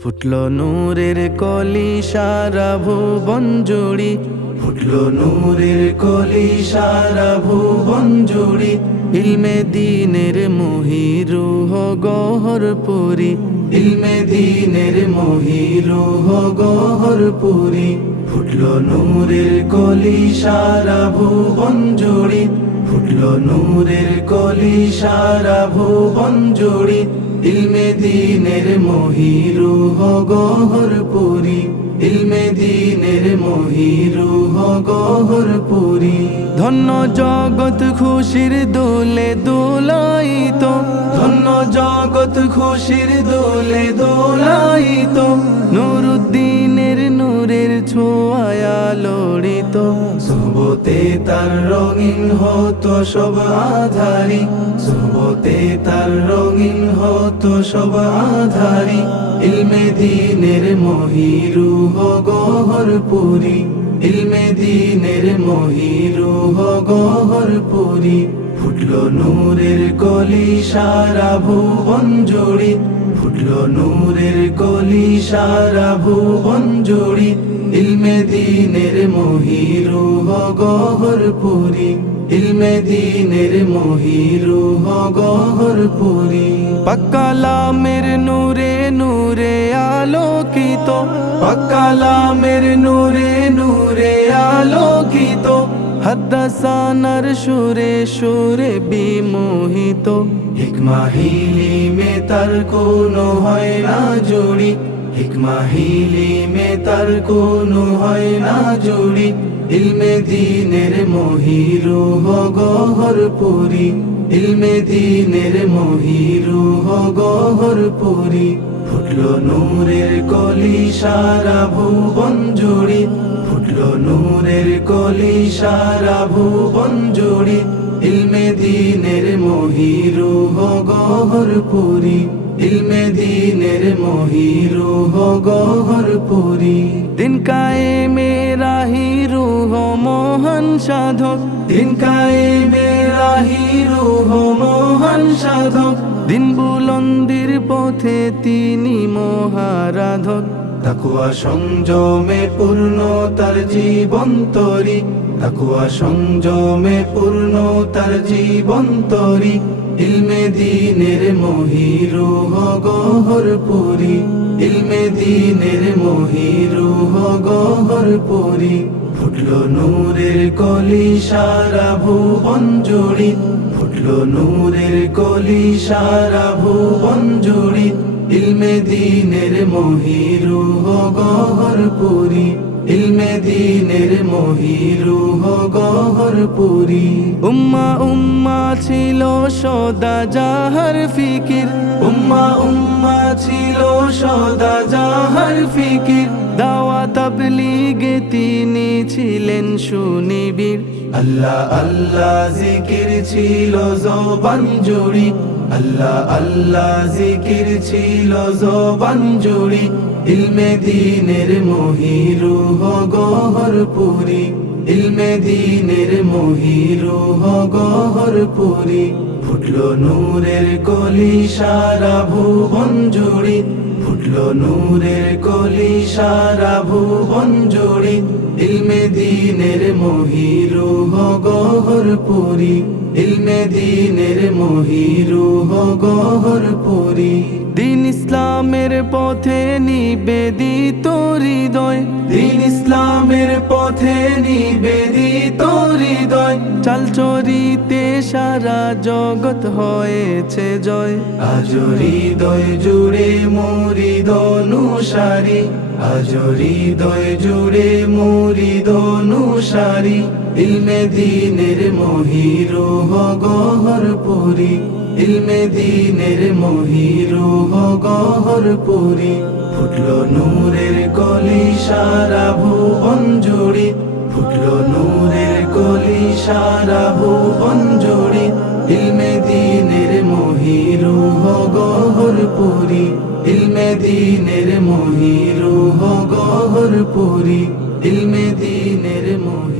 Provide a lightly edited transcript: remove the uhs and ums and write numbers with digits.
ফুটলো নূরের কলি সারা ভুবন জুড়ি, ফুটলো নূরের কলি সারা ভুবন জুড়ি। ইলমে দ্বীনের মহিরুহ গহরপুরি, ইলমে দ্বীনের মহিরুহ গহরপুরি। ফুটলো নূরের কলি সারা ভুবন জুড়ি, ফুটলো নূরের কলি সারা ভুবন জুড়ি। ইলমে দ্বীনের মহিরুহ গহরপুরি, ইলমে দ্বীনের মহিরুহ গহরপুরি। ধন্য জগৎ খুশির দোলে দোলাইত, ধন্য জগৎ খুশির দোলে দোলাইত। নুরুদ্দিনের নূরের ছোঁয়া লড়িত, সুবতে তার রঙিন হতো সব আধারি, সুবতে তার রঙিন হতো সব আধারি। ইলমে দ্বীনের মহিরুহ গহরপুরি, ইলমে দ্বীনের মহিরুহ গহরপুরি। ফুটলো নূরের কলি সারা ভুবন জুড়ি, ফুটলো নূরের কলি সারা ভুবন জুড়ি। ইলমে দ্বীনের মহিরুহ গহরপুরি, ইলমে দ্বীনের মহিরুহ গহরপুরি। পাক্কালামের নূরে নূরে আলোকিত, পাক্কালামের নূরে নূরে আলোকিত। হাদ্দাসানার সুরে সুরে বিমোহিত, হিকমা হিলিমে তার কোনো হয় না জুড়ি, হিকমা হিলিমে তার কোনো হয় না জুড়ি। ইলমে দ্বীনের মহিরুহ গহরপুরি, ইলমে দ্বীনের মহিরুহ গহরপুরি। ফুটলো নূরের কলি সারা ভুবন জুড়ি, ফুটলো নূরের কলি সারা ভুবন জুড়ি। ইলমে দ্বীনের মহিরুহ গহরপুরি, ইলমে দ্বীনের মহিরুহ গহরপুরি। দিন কায়েমে রাহি রুহ মহান সাধক, দিন কায়েমে রাহি রুহ মহান সাধক। দিন বুলন্দির পথে তিনি মহারাধক, তাকওয়া সংযমে পূর্ণ তার জীবন তরি, তাকওয়া সংযমে পূর্ণ তার জীবন তরি। ইলমে দ্বীনের মহিরুহ গহরপুরি, ইলমে দ্বীনের মহিরুহ গহরপুরি। ফুটলো নূরের কলি সারা ভুবন জুড়ি, ফুটলো নূরের কলি সারা ভুবন জুড়ি। ইলমে দ্বীনের মহিরুহ গহরপুরি, ইলমে দ্বীনের মহিরুহ গহরপুরি। উম্মা উম্মা ছিল সদা যাহার ফিকির, উম্মা উম্মা ছিল সদা যাহার ফিকির। দাওয়া তাবলীগে তিনি ছিলেন সুনিবিড়, আল্লাহ আল্লাহ জিকির ছিল জবান জুড়ি, আল্লাহ আল্লাহ জিকির ছিল জবান জুড়ি। ইলমে দ্বীনের মহিরুহ গহরপুরি, ইলমে দ্বীনের মহিরুহ গহরপুরি। ফুটলো নূরের কলি সারা ভুবন জুড়ি, ফুটলো নূরের কলি সারা ভুবন জুড়ি। ইলমে দ্বীনের মহিরুহ গহরপুরি, ইলমে দ্বীনের মহিরুহ গহরপুরি। দিন ইসলামের পথে নিবেদিত হৃদয়, দিন ইসলামের পথে নিবেদিত হৃদয়। চাল চরিতে সারা জগৎ হয়েছে জয়, আজ হৃদয় জুড়ে মুরিদ অনুসারী, আজ হৃদয় জুড়ে মুরিদ অনুসারী। ইলমে দ্বীনের মহিরুহ গহরপুরি, ইলমে দ্বীনের মহিরুহ গহরপুরি। ফুটলো নূরের কলি সারা ভুবন জুড়ি, ফুটলো নূরের কলি সারা ভুবন জুড়ি। ইলমে দ্বীনের মহিরুহ গহরপুরি, ইলমে দ্বীনের মহিরুহ গহরপুরি। ইলমে দ্বীনের মহিরুহ